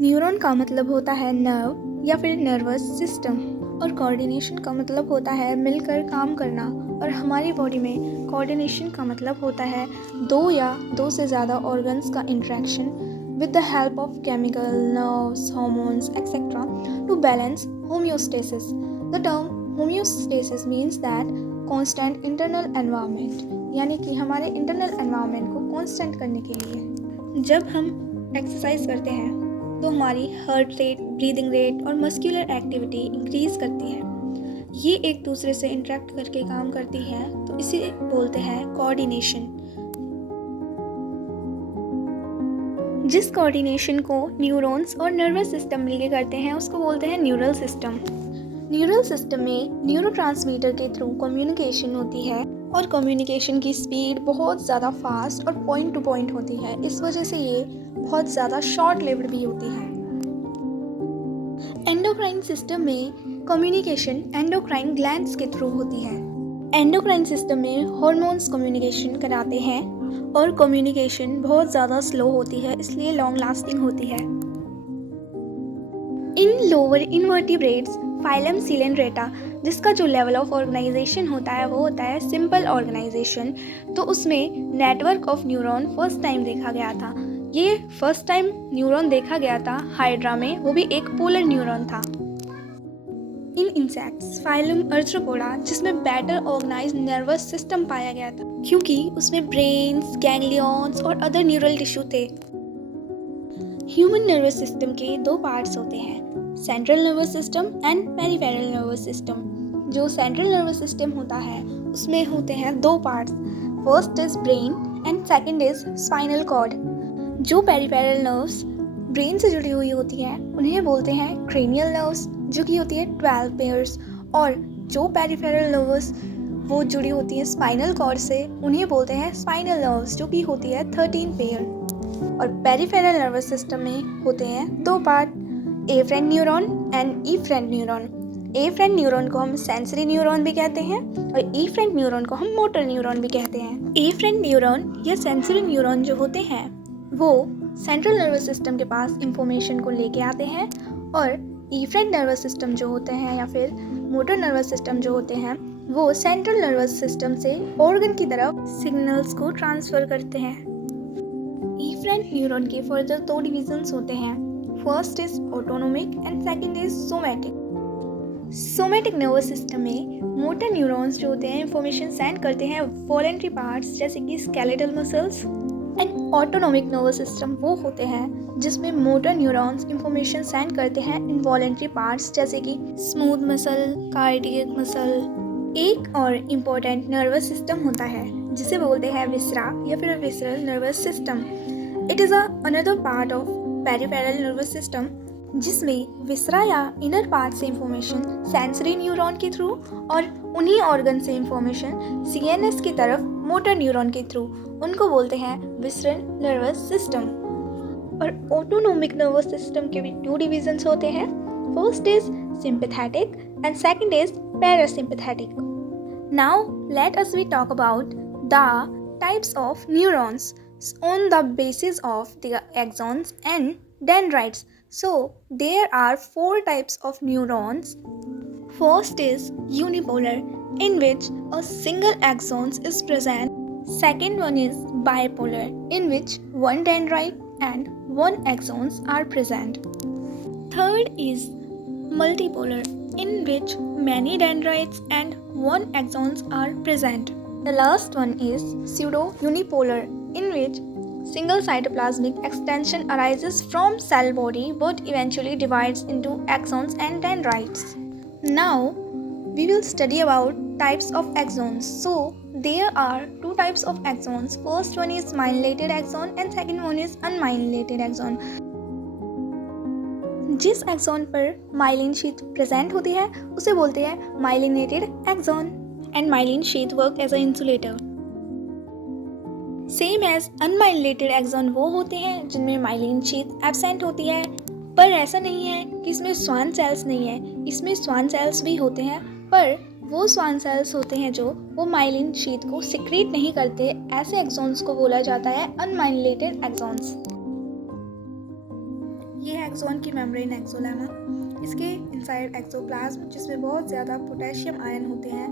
Neuron का मतलब होता है नर्व या फिर नर्वस सिस्टम, और कोऑर्डिनेशन का मतलब होता है मिलकर काम करना। और हमारी बॉडी में कोऑर्डिनेशन का मतलब होता है दो या दो से ज़्यादा ऑर्गन्स का interaction with the help of chemical, nerves, hormones etcetera to balance homeostasis. The term homeostasis means that constant internal environment, यानी कि हमारे इंटरनल एनवायरनमेंट को कांस्टेंट करने के लिए जब हम एक्सरसाइज करते हैं तो हमारी हार्ट रेट, ब्रीदिंग रेट और मस्कुलर एक्टिविटी इंक्रीज करती है। ये एक दूसरे से इंटरेक्ट करके काम करती है, तो इसे बोलते हैं कोऑर्डिनेशन। जिस कोऑर्डिनेशन को न्यूरॉन्स और नर्वस सिस्टम मिलकर करते हैं उसको बोलते हैं न्यूरल सिस्टम। न्यूरल सिस्टम में न्यूरोट्रांसमीटर के थ्रू कम्युनिकेशन होती है, और कम्युनिकेशन की स्पीड बहुत ज़्यादा फास्ट और पॉइंट टू पॉइंट होती है। इस वजह से ये बहुत ज़्यादा शॉर्ट लिव्ड भी होती है। एंडोक्राइन सिस्टम में कम्युनिकेशन एंडोक्राइन ग्लैंड्स के थ्रू होती है। एंडोक्राइन सिस्टम में हार्मोन्स कम्युनिकेशन कराते हैं, और कम्युनिकेशन बहुत ज़्यादा स्लो होती है, इसलिए लॉन्ग लास्टिंग होती है। इन लोअर इनवर्टिब्रेट्स फाइलम सिलेंड्रेटा, जिसका जो लेवल ऑफ ऑर्गेनाइजेशन होता है वो होता है सिंपल ऑर्गेनाइजेशन, तो उसमें network of neuron first time देखा गया था। ये फर्स्ट टाइम न्यूरॉन देखा गया था हाइड्रा में, वो भी एक पोलर न्यूरॉन था। इन इंसेक्ट्स फाइलम आर्थ्रोपोडा, जिसमें बेटर ऑर्गेनाइज्ड नर्वस सिस्टम पाया गया था, क्योंकि उसमें ब्रेन्स, गैंग्लियॉन्स और अदर न्यूरल टिश्यू थे। ह्यूमन नर्वस सिस्टम के दो पार्ट्स होते हैं, central nervous system and peripheral nervous system. जो सेंट्रल नर्वस सिस्टम होता है उसमें होते हैं दो parts, first is brain and second is spinal cord. जो पेरिफेरल नर्व्स ब्रेन से जुड़ी हुई होती है उन्हें बोलते हैं क्रेनियल नर्व्स, जो कि होती है 12 पेयर्स, और जो पेरिफेरल नर्व्स वो जुड़ी होती है स्पाइनल कॉर्ड से उन्हें बोलते हैं स्पाइनल नर्व्स, जो कि होती है 13 पेयर। और पेरिफेरल नर्वस सिस्टम में होते हैं दो part, afferent neuron and efferent neuron. Afferent neuron को हम सेंसरी न्यूरॉन भी कहते हैं, और इफरेंट न्यूरॉन को हम मोटर न्यूरॉन भी कहते हैं। एफरेंट न्यूरॉन या सेंसरी न्यूरॉन जो होते हैं वो सेंट्रल नर्वस सिस्टम के पास इंफॉर्मेशन को लेके आते हैं, और इफरेंट नर्वस सिस्टम जो होते हैं या फिर मोटर नर्वस सिस्टम जो होते हैं वो सेंट्रल नर्वस सिस्टम से ऑर्गन की तरफ सिग्नल्स को ट्रांसफर करते हैं। इफरेंट न्यूरॉन के फर्दर दो डिविजन्स होते हैं, first is autonomic and second is somatic. Somatic nervous system में मोटर न्यूरॉन्स जो होते हैं इंफॉर्मेशन सेंड करते हैं वॉलेंट्री पार्ट्स जैसे कि skeletal muscles, and autonomic nervous system वो होते हैं जिसमें मोटर न्यूरॉन्स इंफॉर्मेशन सेंड करते हैं इनवॉलेंट्री पार्ट्स जैसे कि स्मूथ मसल, कार्डियक मसल। एक और इम्पोर्टेंट नर्वस सिस्टम होता है जिसे बोलते हैं विसरा या फिर visceral nervous system. It is another part of peripheral nervous system, जिसमें विसरा या इनर पार्ट से इंफॉर्मेशन सेंसरी न्यूरॉन के थ्रू और उन्हीं ऑर्गन से इंफॉर्मेशन सीएनएस की तरफ मोटर न्यूरॉन के थ्रू, उनको बोलते हैं विसरल नर्वस सिस्टम। और ऑटोनोमिक नर्वस सिस्टम के भी दो डिविजन्स होते हैं, first is sympathetic and second is parasympathetic. Now let us we talk about the types of neurons on the basis of the axons and dendrites. So there are 4 types of neurons. First is unipolar, in which a single axon is present. Second one is bipolar, in which one dendrite and one axons are present. Third is multipolar, in which many dendrites and one axons are present. The last one is pseudo-unipolar, in which single cytoplasmic extension arises from cell body but eventually divides into axons and dendrites. Now we will study about types of axons. So there are 2 types of axons. First one is myelinated axon and second one is unmyelinated axon. जिस axon पर myelin sheath present होती है उसे बोलते हैं myelinated axon, and myelin sheath work as an insulator. Same as unmyelinated axon वो होते हैं जिनमें myelin sheath absent होती है, पर ऐसा नहीं है कि इसमें स्वान सेल्स नहीं है, इसमें स्वान सेल्स भी होते हैं, पर वो स्वान सेल्स होते हैं जो वो myelin sheath को सिक्रीट नहीं करते। ऐसे एक्सॉन्स को बोला जाता है unmyelinated axons। ये एक्सोन की मेम्ब्रेन एक्सोलेमा, इसके इनसाइड एक्सोप्लाज्म जिसमें बहुत ज़्यादा पोटेशियम आयन होते हैं।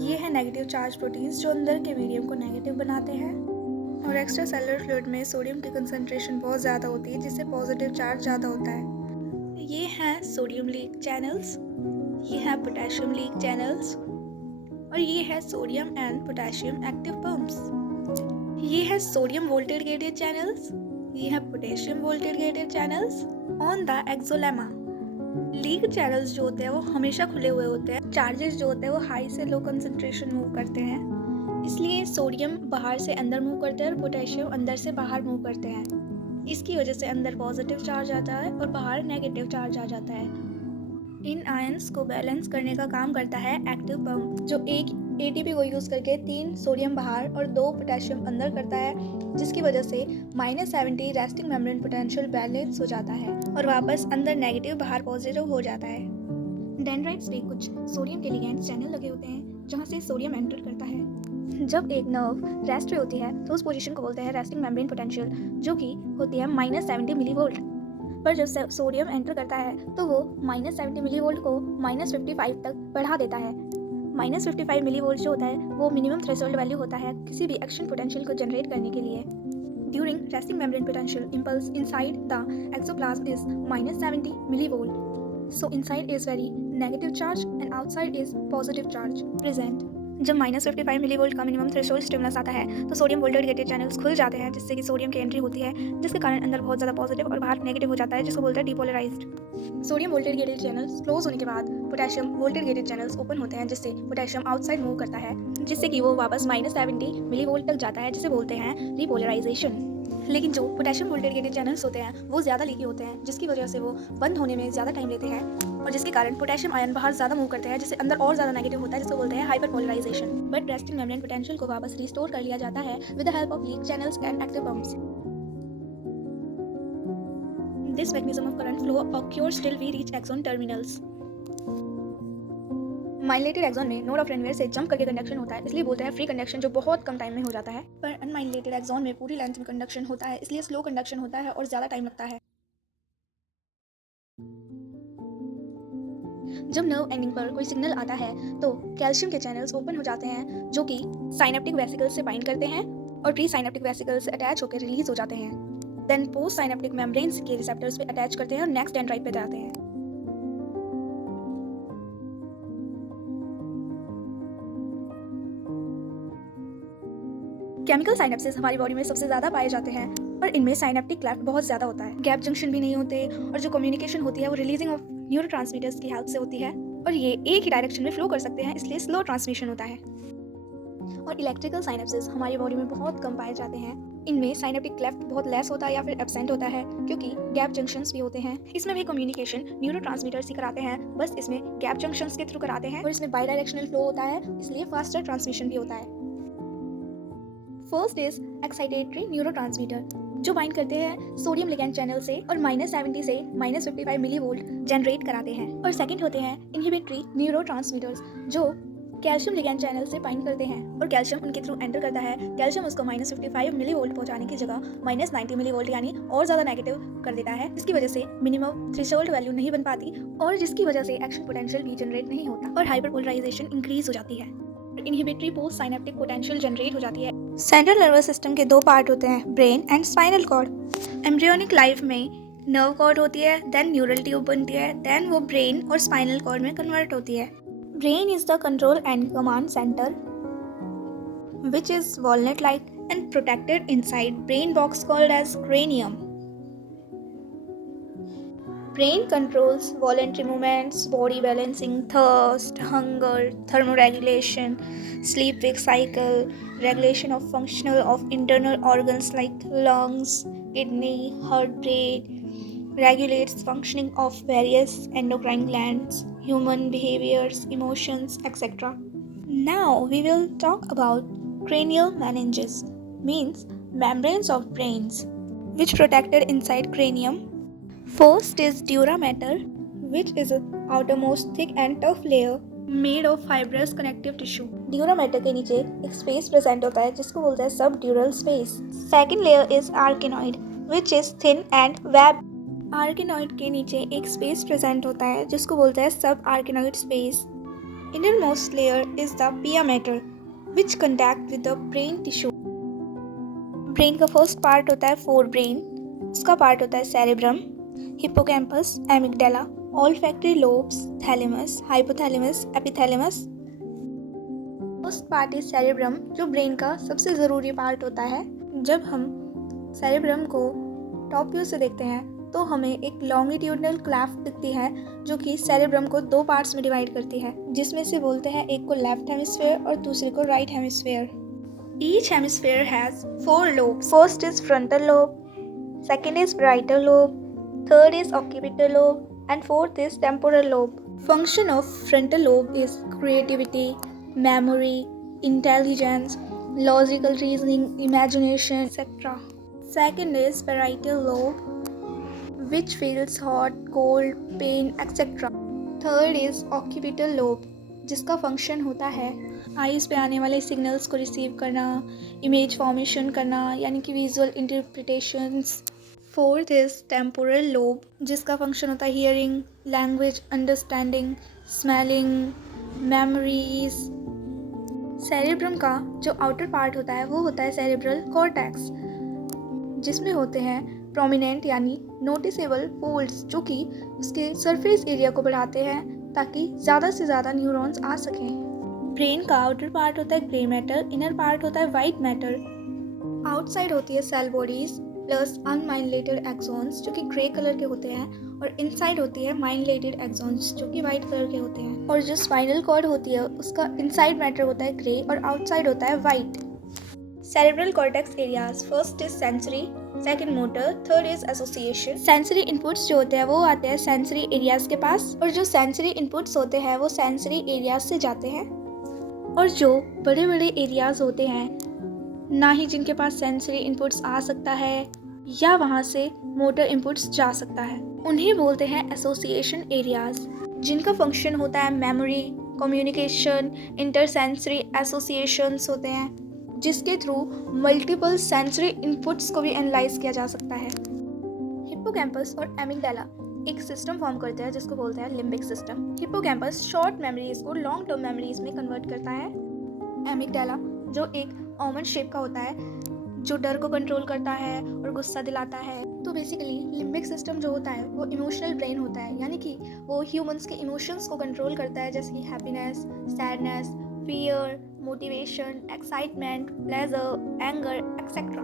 ये है नेगेटिव चार्ज प्रोटीन्स जो अंदर के मीडियम को नेगेटिव बनाते हैं। और एक्स्ट्रा सेलुलर फ्लूइड में सोडियम की कंसंट्रेशन बहुत ज़्यादा होती है जिससे पॉजिटिव चार्ज ज़्यादा होता है। ये हैं सोडियम लीक चैनल्स, ये है पोटेशियम लीक चैनल्स और ये है sodium and potassium active pumps. ये है सोडियम वोल्टेज गेटेड चैनल्स, ये है potassium voltage gated channels on the axolemma. Leak channels जो होते हैं वो हमेशा खुले हुए होते हैं। चार्जेस जो होते हैं वो हाई से लो कंसंट्रेशन मूव करते हैं, इसलिए सोडियम बाहर से अंदर मूव करते हैं और पोटेशियम अंदर से बाहर मूव करते हैं। इसकी वजह से अंदर पॉजिटिव चार्ज आता है और बाहर नेगेटिव चार्ज आ जाता है। इन आयंस को बैलेंस करने का काम करता है एक्टिव पंप, जो एक एटीपी को यूज़ करके 3 सोडियम बाहर और 2 पोटेशियम अंदर करता है, जिसकी वजह से -70 रेस्टिंग मेम्ब्रेन पोटेंशियल बैलेंस हो जाता है और वापस अंदर नेगेटिव बाहर पॉजिटिव हो जाता है। डेंड्राइट्स पे कुछ सोडियम के लिगेंड्स चैनल लगे होते हैं जहाँ से सोडियम एंटर करता है। जब एक नर्व रेस्ट पे होती है तो उस पोजीशन को बोलते हैं रेस्टिंग मेम्ब्रेन पोटेंशियल, जो कि होती है -70 मिलीवोल्ट। पर जब सोडियम एंटर करता है तो वो -70 मिलीवोल्ट को -55 तक बढ़ा देता है। -55 मिलीवोल्ट जो होता है वो मिनिमम थ्रेशोल्ड वैल्यू होता है किसी भी एक्शन पोटेंशियल को जनरेट करने के लिए। During resting membrane potential impulse inside the axoplasm is -70 millivolt, so inside is very negative charge and outside is positive charge present। जब -55 मिलीवोल्ट का मिनिमम थ्रेशोल्ड स्टिमुलस आता है तो सोडियम वोल्टेज गेटेड चैनल्स खुल जाते हैं, जिससे कि सोडियम की एंट्री होती है, जिसके कारण अंदर बहुत ज़्यादा पॉजिटिव और बाहर नेगेटिव हो जाता है, जिसको बोलते हैं depolarized. Sodium voltage gated channels close होने के बाद potassium voltage gated channels open होते हैं, जिससे पोटेशियम आउटसाइड मूव करता है, जिससे कि वो वापस -70 मिलीवोल्ट तक जाता है, जिसे बोलते हैं रिपोलराइजेशन। लेकिन जो पोटेशियम वोल्टेज गेटेड चैनल्स होते हैं वो ज़्यादा लीकी होते हैं, जिसकी वजह से वो बंद होने में ज़्यादा टाइम लेते हैं और जिसके कारण पोटेशियम आयन बाहर ज़्यादा मूव करते हैं, जिससे अंदर और ज़्यादा नेगेटिव होता है, जिसको बोलते हैं hyperpolarization. But resting membrane potential को वापस रिस्टोर कर लिया जाता है with the help of leak channels and active pumps. This mechanism of current flow occurs till we reach axon terminals। Myelinated axon में नोड ऑफ रेनवेयर से jump करके conduction होता है, इसलिए बोलते हैं फ्री कंडक्शन, जो बहुत कम टाइम में हो जाता है। पर अनमाइलेटेड एक्सॉन में पूरी लेंथ में कंडक्शन होता है, इसलिए स्लो कंडक्शन होता है और ज़्यादा टाइम लगता है। जब नर्व एंडिंग पर कोई सिग्नल आता है तो कैल्शियम के चैनल्स ओपन हो जाते हैं, जो कि साइनेप्टिक वेसिकल्स से बाइंड करते हैं और प्री साइनेप्टिक वेसिकल्स से अटैच होकर रिलीज हो जाते हैं। देन पोस्ट साइनेप्टिक मेम्ब्रेन्स के रिसेप्टर्स पे अटैच करते हैं और नेक्स्ट डेंड्राइट पे जाते हैं। केमिकल साइनेप्सिस हमारी बॉडी में सबसे ज़्यादा पाए जाते हैं और इनमें साइनेप्टिक क्लेफ्ट बहुत ज़्यादा होता है। गैप जंक्शन भी नहीं होते और जो कम्युनिकेशन होती है वो रिलीजिंग ऑफ न्यूरोट्रांसमीटर्स की हेल्प से होती है और ये एक ही डायरेक्शन में फ्लो कर सकते हैं, इसलिए स्लो ट्रांसमिशन होता है। और इलेक्ट्रिकल साइनेप्सिस हमारी बॉडी में बहुत कम पाए जाते हैं। इनमें साइनेप्टिक क्लेफ्ट बहुत लेस होता है या फिर एब्सेंट होता है, क्योंकि गैप जंक्शंस भी होते हैं। इसमें भी कम्युनिकेशन न्यूरोट्रांसमीटर्स ही कराते हैं, बस इसमें गैप जंक्शंस के थ्रू कराते हैं और इसमें बाई डायरेक्शनल फ्लो होता है, इसलिए फास्टर ट्रांसमिशन भी होता है। फर्स्ट इज एक्साइटेटरी न्यूरोट्रांसमीटर, जो बाइंड करते हैं सोडियम लिगैंड चैनल से और -70 से -55 मिलीवोल्ट जनरेट कराते हैं। और सेकंड होते हैं इनहिबिटरी न्यूरोट्रांसमीटर्स, जो कैल्शियम लिगैंड चैनल से बाइंड करते हैं और कैल्शियम उनके थ्रू एंटर करता है। कैल्शियम उसको -55 मिलीवोल्ट पहुंचाने की जगह -90 मिलीवोल्ट यानी और ज़्यादा नेगेटिव कर देता है, जिसकी वजह से मिनिमम थ्रेशोल्ड वैल्यू नहीं बन पाती और जिसकी वजह से एक्शन पोटेंशियल भी जनरेट नहीं होता और हाइपरपोलराइजेशन इंक्रीज हो जाती है। Inhibitory post synaptic potential generate हो जाती है। सेंट्रल नर्वस सिस्टम के 2 पार्ट होते हैं, brain and spinal cord. Embryonic life में नर्व कॉर्ड होती है, देन न्यूरल ट्यूब बनती है, देन वो ब्रेन और स्पाइनल कॉर्ड में कन्वर्ट होती है। Brain is the control and command centre which is walnut like and protected inside brain box called as cranium. Brain controls voluntary movements, body balancing, thirst, hunger, thermoregulation, sleep-wake cycle, regulation of functional of internal organs like lungs, kidney, heart rate, regulates functioning of various endocrine glands, human behaviors, emotions, etc. Now we will talk about cranial meninges, means membranes of brains, which protected inside cranium. First is dura mater, which is a outermost thick and tough layer made of fibrous connective tissue. Durum matter के नीचे एक space present होता है जिसको बोलते हैं subdural space. Second layer is arachnoid which is thin and web. Arachnoid के नीचे एक स्पेस प्रेजेंट होता है जिसको बोलते हैं subarachnoid space. Innermost layer is the pia mater which contact with the brain tissue. Brain का first part होता है फोर ब्रेन, उसका पार्ट होता है cerebrum, hippocampus, amygdala, olfactory lobes, thalamus, hypothalamus, epithalamus. First part is cerebrum जो brain का सबसे ज़रूरी पार्ट होता है। जब हम सेरेब्रम को टॉप व्यू से देखते हैं तो हमें एक लॉन्गिट्यूडनल क्लैफ्ट दिखती है जो कि सेरेब्रम को दो पार्ट्स में डिवाइड करती है, जिसमें से बोलते हैं एक को लेफ्ट हेमिस्फेयर और दूसरे को right hemisphere. Each hemisphere has four lobes. First is frontal lobe, second is parietal lobe, third is occipital lobe, and fourth is temporal lobe. Function of frontal lobe is creativity, memory, intelligence, logical reasoning, imagination, etc. Second is parietal lobe, which feels hot, cold, pain, etc. Third is occipital lobe, जिसका function होता है eyes पे आने वाले signals को receive करना, image formation करना यानी कि visual interpretations. Fourth is temporal lobe, जिसका फंक्शन होता है hearing, language understanding, smelling, memories. Cerebrum का जो आउटर पार्ट होता है वो होता है सेरेब्रल कॉर्टेक्स, जिसमें होते हैं प्रोमिनेंट यानी नोटिसेबल फोल्ड्स जो कि उसके सरफेस एरिया को बढ़ाते हैं ताकि ज़्यादा से ज़्यादा न्यूरॉन्स आ सकें। ब्रेन का आउटर पार्ट होता है ग्रे मैटर, इनर पार्ट होता है वाइट मैटर। आउटसाइड होती है सेल बॉडीज प्लस अनमाइलेटेड एक्सॉन्स जो कि ग्रे कलर के होते हैं, और इनसाइड होती है माइलेटेड एक्सॉन्स जो कि वाइट कलर के होते हैं। और जो स्पाइनल कॉर्ड होती है उसका इनसाइड मैटर होता है ग्रे और आउटसाइड होता है white. Cerebral cortex areas, first is sensory, second motor, third is association. Sensory inputs जो होते हैं वो आते हैं सेंसरी एरियाज के पास, और जो सेंसरी इनपुट्स होते हैं वो सेंसरी एरियाज से जाते हैं। और जो बड़े बड़े एरियाज होते हैं ना ही जिनके पास सेंसरी इनपुट्स आ सकता है या वहाँ से मोटर इनपुट्स जा सकता है, उन्हें बोलते हैं एसोसिएशन एरियाज, जिनका फंक्शन होता है मेमोरी, कम्युनिकेशन, इंटरसेंसरी एसोसिएशंस होते हैं, जिसके थ्रू मल्टीपल सेंसरी इनपुट्स को भी एनालाइज किया जा सकता है। हिप्पोकैम्पस और एमिगडाला एक सिस्टम फॉर्म करते हैं जिसको बोलते हैं limbic system. Hippocampus short memories को लॉन्ग टर्म मेमोरीज में कन्वर्ट करता है। एमिगडाला जो एक आलमंड शेप का होता है जो डर को कंट्रोल करता है और गुस्सा दिलाता है। तो बेसिकली लिम्बिक सिस्टम जो होता है वो इमोशनल ब्रेन होता है, यानी कि वो ह्यूमंस के इमोशंस को कंट्रोल करता है, जैसे कि happiness, sadness, fear, motivation, excitement, pleasure, anger etcetera.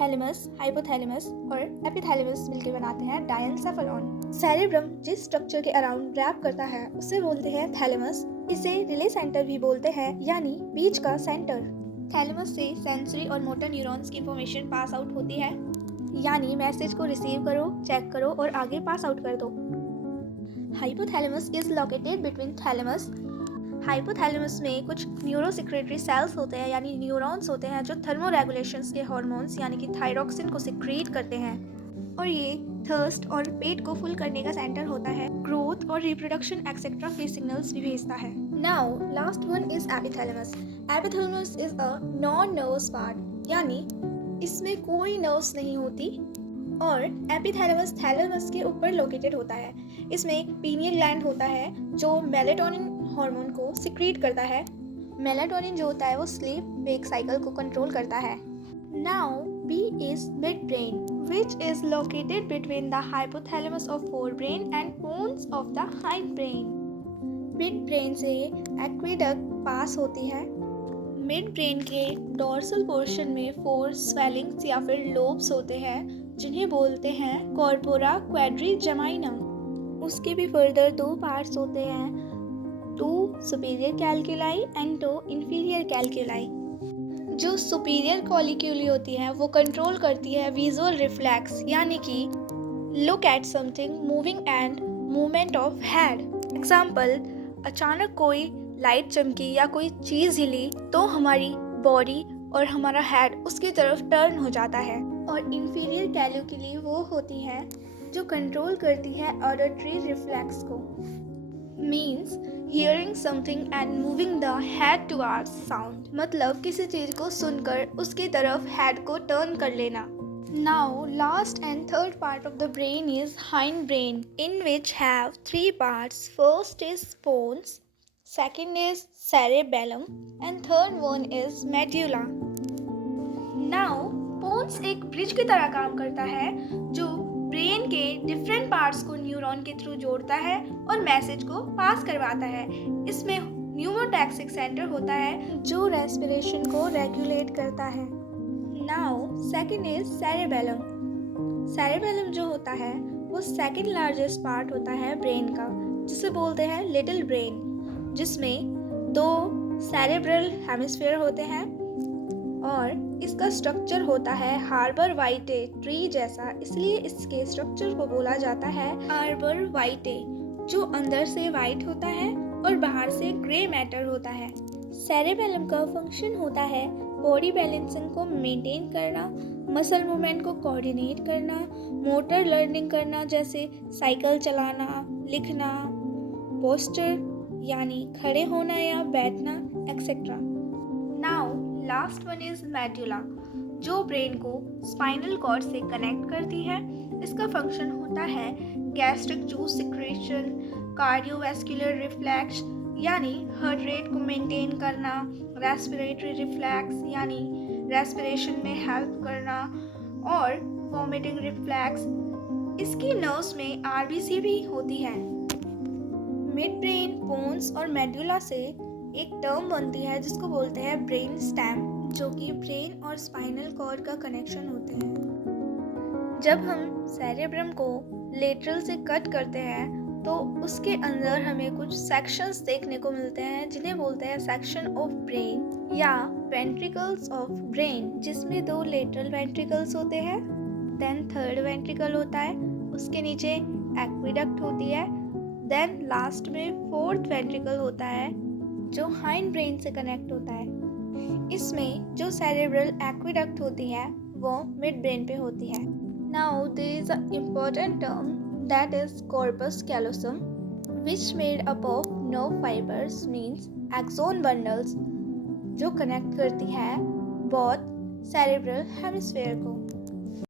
Thalamus, hypothalamus और एपिथैलेमस मिलकर बनाते हैं डायनसेफेलॉन। सेरेब्रम जिस स्ट्रक्चर के अराउंड रैप करता है उसे बोलते हैं थैलेमस। इसे रिले सेंटर भी बोलते हैं, यानी बीच का सेंटर। थैलेमस से सेंसरी और मोटर न्यूरॉन्स की इंफॉर्मेशन पास आउट होती है, यानी मैसेज को रिसीव करो, चेक करो और आगे पास आउट कर दो। Hypothalamus is located between thalamus. Hypothalamus में कुछ न्यूरोसिक्रेटरी सेल्स होते हैं यानी न्यूरॉन्स होते हैं जो थर्मोरेगुलेशंस के हार्मोन्स यानी कि थायरॉक्सिन को सिक्रीट करते हैं, और ये थर्स्ट और पेट को फुल करने का सेंटर होता है। ग्रोथ और रिप्रोडक्शन एक्सेट्रा के सिग्नल्स भी भेजता है। Now last one is epithalamus. Epithalamus is a non nervous part, यानी इसमें कोई नर्व्स नहीं होती, और एपिथैलेमस थैलेमस के ऊपर लोकेटेड होता है। इसमें पीनियल ग्लैंड होता है जो मेलेटोनिन हार्मोन को सिक्रीट करता है। मेलेटोनिन जो होता है वो स्लीप वेक साइकिल को कंट्रोल करता है। Now B is midbrain which is located between the hypothalamus of forebrain and bones of the hindbrain. Mid brain से एक्वेडक्ट पास होती है। मिड ब्रेन के डोर्सल पोर्शन में 4 स्वेलिंग्स या फिर लोब्स होते हैं जिन्हें बोलते हैं कॉर्पोरा क्वाड्रिजेमाइना। उसके भी फर्दर 2 पार्ट्स होते हैं, 2 सुपीरियर कैल्कुलाई एंड 2 इंफीरियर कैल्कुलाई। जो सुपीरियर कॉलिक्यूली होती है वो कंट्रोल करती है विजुअल रिफ्लेक्स, यानी कि look at something moving and movement of head. Example, अचानक कोई लाइट चमकी या कोई चीज़ हिली तो हमारी बॉडी और हमारा हेड उसकी तरफ टर्न हो जाता है। और इंफीरियर कैल्कुली वो होती है जो कंट्रोल करती है ऑडिटरी रिफ्लेक्स को। Means hearing something and moving the head towards sound, मतलब किसी चीज को सुनकर उसकी तरफ हेड को टर्न कर लेना. Now, last and third part of the brain is hindbrain, in which have three parts. First is pons, second is cerebellum, and third one is medulla. Now, pons एक ब्रिज की तरह काम करता है जो ब्रेन के डिफरेंट पार्ट्स को neuron के थ्रू जोड़ता है और मैसेज को पास करवाता है. इसमें न्यूरोटैक्सिक सेंटर होता है जो रेस्पिरेशन को रेगुलेट करता है. Now second is cerebellum. Cerebellum जो होता है वो सेकेंड लार्जेस्ट पार्ट होता है ब्रेन का, जिसे बोलते हैं लिटिल ब्रेन, जिसमें 2 सेरेब्रल हेमिस्फीयर होते हैं और इसका स्ट्रक्चर होता है हार्बर वाइटे ट्री जैसा, इसलिए इसके स्ट्रक्चर को बोला जाता है हार्बर वाइटे, जो अंदर से वाइट होता है और बाहर से ग्रे मैटर होता है. सेरेबेलम का फंक्शन होता है बॉडी बैलेंसिंग को मेंटेन करना, मसल मूवमेंट को कोऑर्डिनेट करना, मोटर लर्निंग करना जैसे साइकिल चलाना, लिखना, पोस्चर यानी खड़े होना या बैठना etcetera. Now last one is medulla, जो ब्रेन को स्पाइनल कॉर्ड से कनेक्ट करती है. इसका फंक्शन होता है gastric juice secretion, cardiovascular reflex यानी हार्ट रेट को मेंटेन करना, रेस्पिरेटरी रिफ्लेक्स यानी रेस्पिरेशन में हेल्प करना, और वॉमिटिंग रिफ्लेक्स. इसकी नर्व्स में आरबीसी भी होती है. मिड ब्रेन, पोन्स और मेडुला से एक टर्म बनती है जिसको बोलते हैं ब्रेन स्टेम, जो कि ब्रेन और स्पाइनल कॉर्ड का कनेक्शन होते हैं. जब हम सेरेब्रम को लेटरल से कट करते हैं तो उसके अंदर हमें कुछ सेक्शंस देखने को मिलते हैं जिन्हें बोलते हैं सेक्शन ऑफ ब्रेन या वेंट्रिकल्स ऑफ ब्रेन, जिसमें 2 लेटरल वेंट्रिकल्स होते हैं, देन थर्ड वेंट्रिकल होता है, उसके नीचे एक्विडक्ट होती है, देन लास्ट में फोर्थ वेंट्रिकल होता है जो हाइंड ब्रेन से कनेक्ट होता है. इसमें जो सेरेब्रल एक्विडक्ट होती है वो मिड ब्रेन पे होती है. Now there is a important term that is corpus callosum, which made up of nerve fibers, means axon bundles, जो कनेक्ट करती है both cerebral hemisphere को.